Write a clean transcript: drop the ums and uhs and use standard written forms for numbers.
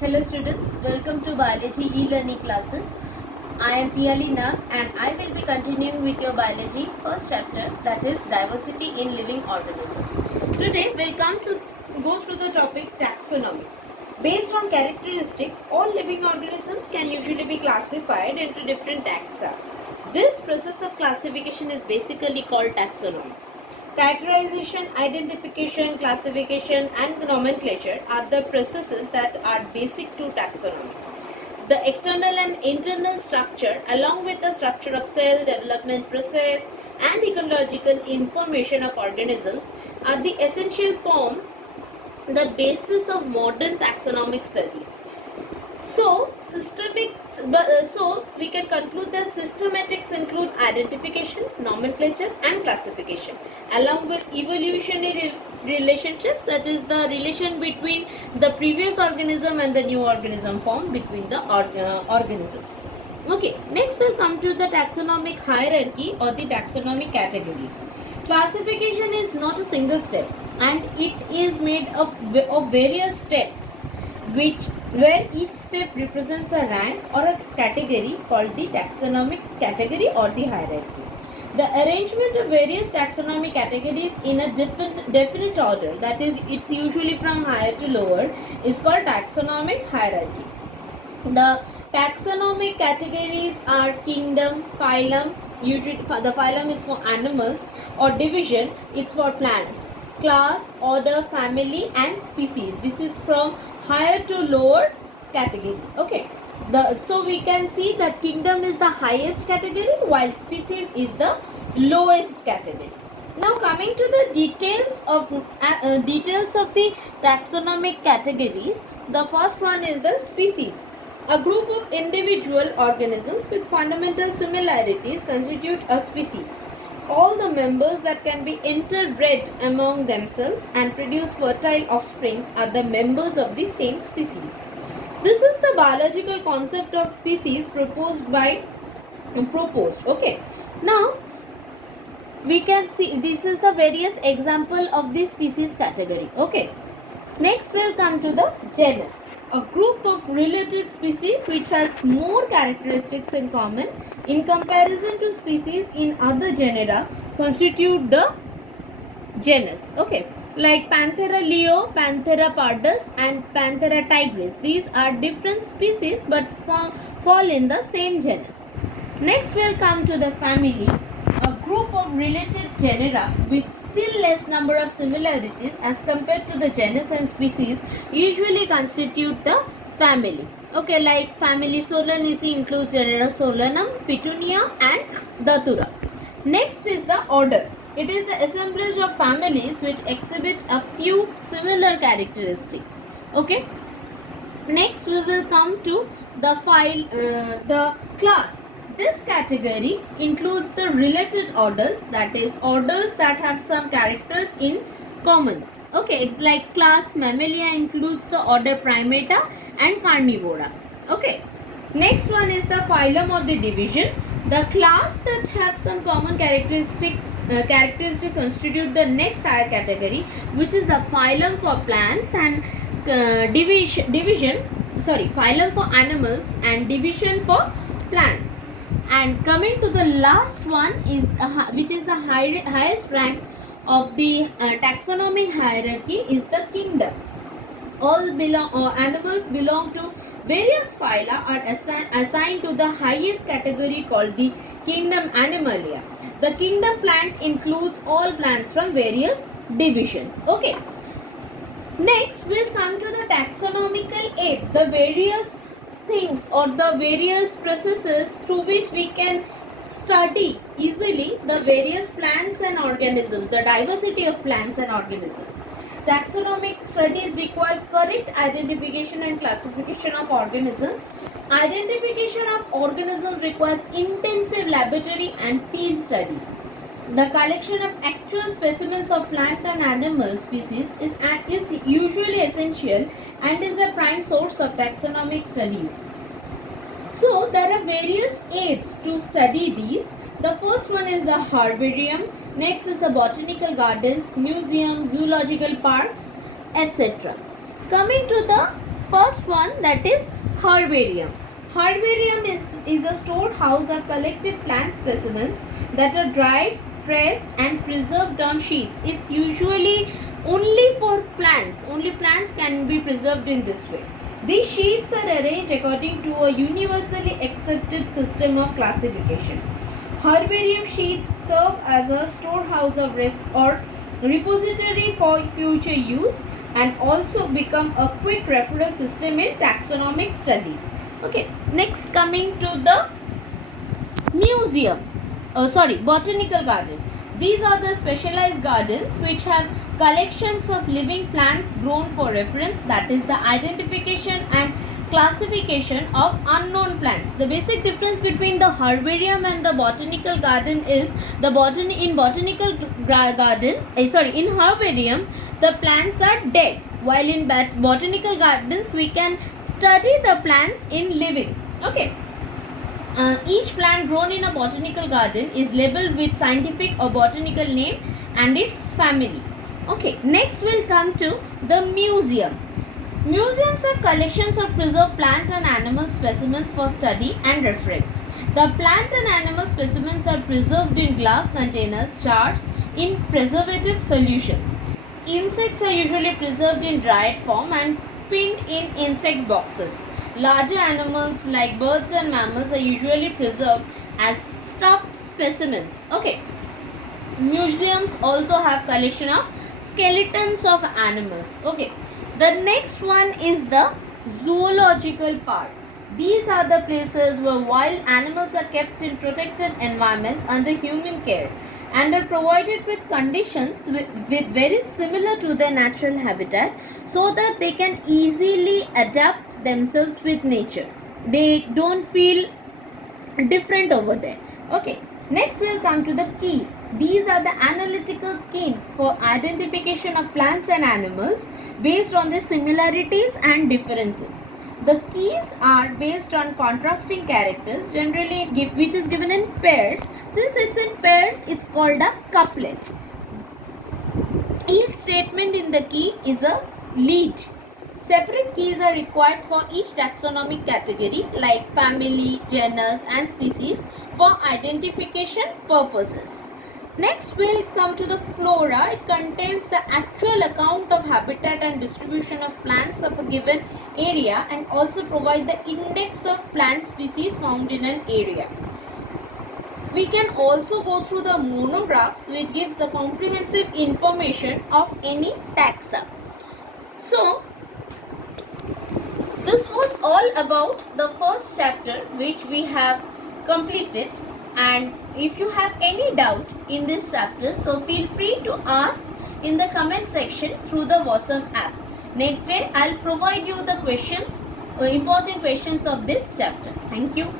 Hello students, welcome to biology e-learning classes. I am Piyali Nag and I will be continuing with your biology first chapter, that is diversity in living organisms. Today we'll come to go through the topic taxonomy. Based on characteristics, all living organisms can usually be classified into different taxa. This process of classification is basically called taxonomy. Categorization, identification, classification and nomenclature are the processes that are basic to taxonomy. The external and internal structure along with the structure of cell development process and ecological information of organisms are the essential form the basis of modern taxonomic studies. So we can conclude that systematics include identification, nomenclature and classification along with evolutionary relationships, that is the relation between the previous organism and the new organism formed between the organisms. Okay, next we'll come to the taxonomic hierarchy or the taxonomic categories. Classification is not a single step and it is made up of various steps where each step represents a rank or a category called the taxonomic category or the hierarchy. The arrangement of various taxonomic categories in a definite order, that is it's usually from higher to lower, is called taxonomic hierarchy. The taxonomic categories are kingdom, phylum, usually the phylum is for animals, or division, it's for plants, class, order, family and species. This is from higher to lower category. Okay, so we can see that kingdom is the highest category while species is the lowest category. Now coming to the details of the taxonomic categories, the first one is the species. A group of individual organisms with fundamental similarities constitute a species. All the members that can be interbred among themselves and produce fertile offspring are the members of the same species. This is the biological concept of species proposed. Okay. Now we can see this is the various example of the species category. Okay. Next we'll come to the genus. A group of related species which has more characteristics in common in comparison to species in other genera constitute the genus. Okay, like Panthera leo, Panthera pardus and Panthera tigris. These are different species but fall in the same genus. Next we'll come to the family. A group of related genera with still less number of similarities as compared to the genus and species usually constitute the family. Okay, like family Solanaceae includes genera Solanum, Petunia and Datura. Next is the order. It is the assemblage of families which exhibit a few similar characteristics. Okay. Next we will come to the class. This category includes the related orders, that is orders that have some characters in common. Okay, it's like class Mammalia includes the order Primata and Carnivora. Okay. Next one is the phylum or the division. The class that have some common characteristics constitute the next higher category, which is the phylum for plants and phylum for animals and division for plants. And coming to the last one is which is the highest rank of the taxonomic hierarchy is the kingdom. All animals belong to various phyla are assigned to the highest category called the kingdom Animalia. The kingdom plant includes all plants from various divisions. Okay. Next we'll come to the taxonomical aids, the various things or the various processes through which we can study easily the various plants and organisms, the diversity of plants and organisms. Taxonomic studies require correct identification and classification of organisms. Identification of organisms requires intensive laboratory and field studies. The collection of actual specimens of plant and animal species is usually essential and is the prime source of taxonomic studies. So there are various aids to study these. The first one is the herbarium, next is the botanical gardens, museums, zoological parks, etc. Coming to the first one, that is herbarium. Herbarium is a storehouse of collected plant specimens that are dried, pressed and preserved on sheets. It's usually only for plants. Only plants can be preserved in this way. These sheets are arranged according to a universally accepted system of classification. Herbarium sheets serve as a storehouse of or repository for future use and also become a quick reference system in taxonomic studies. Okay, next coming to the museum. Botanical garden. These are the specialized gardens which have collections of living plants grown for reference, that is the identification and classification of unknown plants. The basic difference between the herbarium and the botanical garden is in herbarium the plants are dead, while in botanical gardens we can study the plants in living. Okay. Each plant grown in a botanical garden is labeled with scientific or botanical name and its family. Okay, next we'll come to the museum. Museums have collections of preserved plant and animal specimens for study and reference. The plant and animal specimens are preserved in glass containers, jars, in preservative solutions. Insects are usually preserved in dried form and pinned in insect boxes. Larger animals like birds and mammals are usually preserved as stuffed specimens. Okay. Museums also have collection of skeletons of animals. Okay. The next one is the zoological part. These are the places where wild animals are kept in protected environments under human care and are provided with conditions with very similar to their natural habitat so that they can easily adapt themselves with nature. They don't feel different over there. Okay, next we'll come to the key. These are the analytical schemes for identification of plants and animals based on their similarities and differences. The keys are based on contrasting characters, generally which is given in pairs. Since it's in pairs, it's called a couplet. Each statement in the key is a lead. Separate keys are required for each taxonomic category like family, genus and species for identification purposes. Next we'll come to the flora. It contains the actual account of habitat and distribution of plants of a given area and also provide the index of plant species found in an area. We can also go through the monographs which gives the comprehensive information of any taxa. So, this was all about the first chapter which we have completed, and if you have any doubt in this chapter, so feel free to ask in the comment section through the WhatsApp app. Next day I'll provide you the questions, important questions of this chapter. Thank you.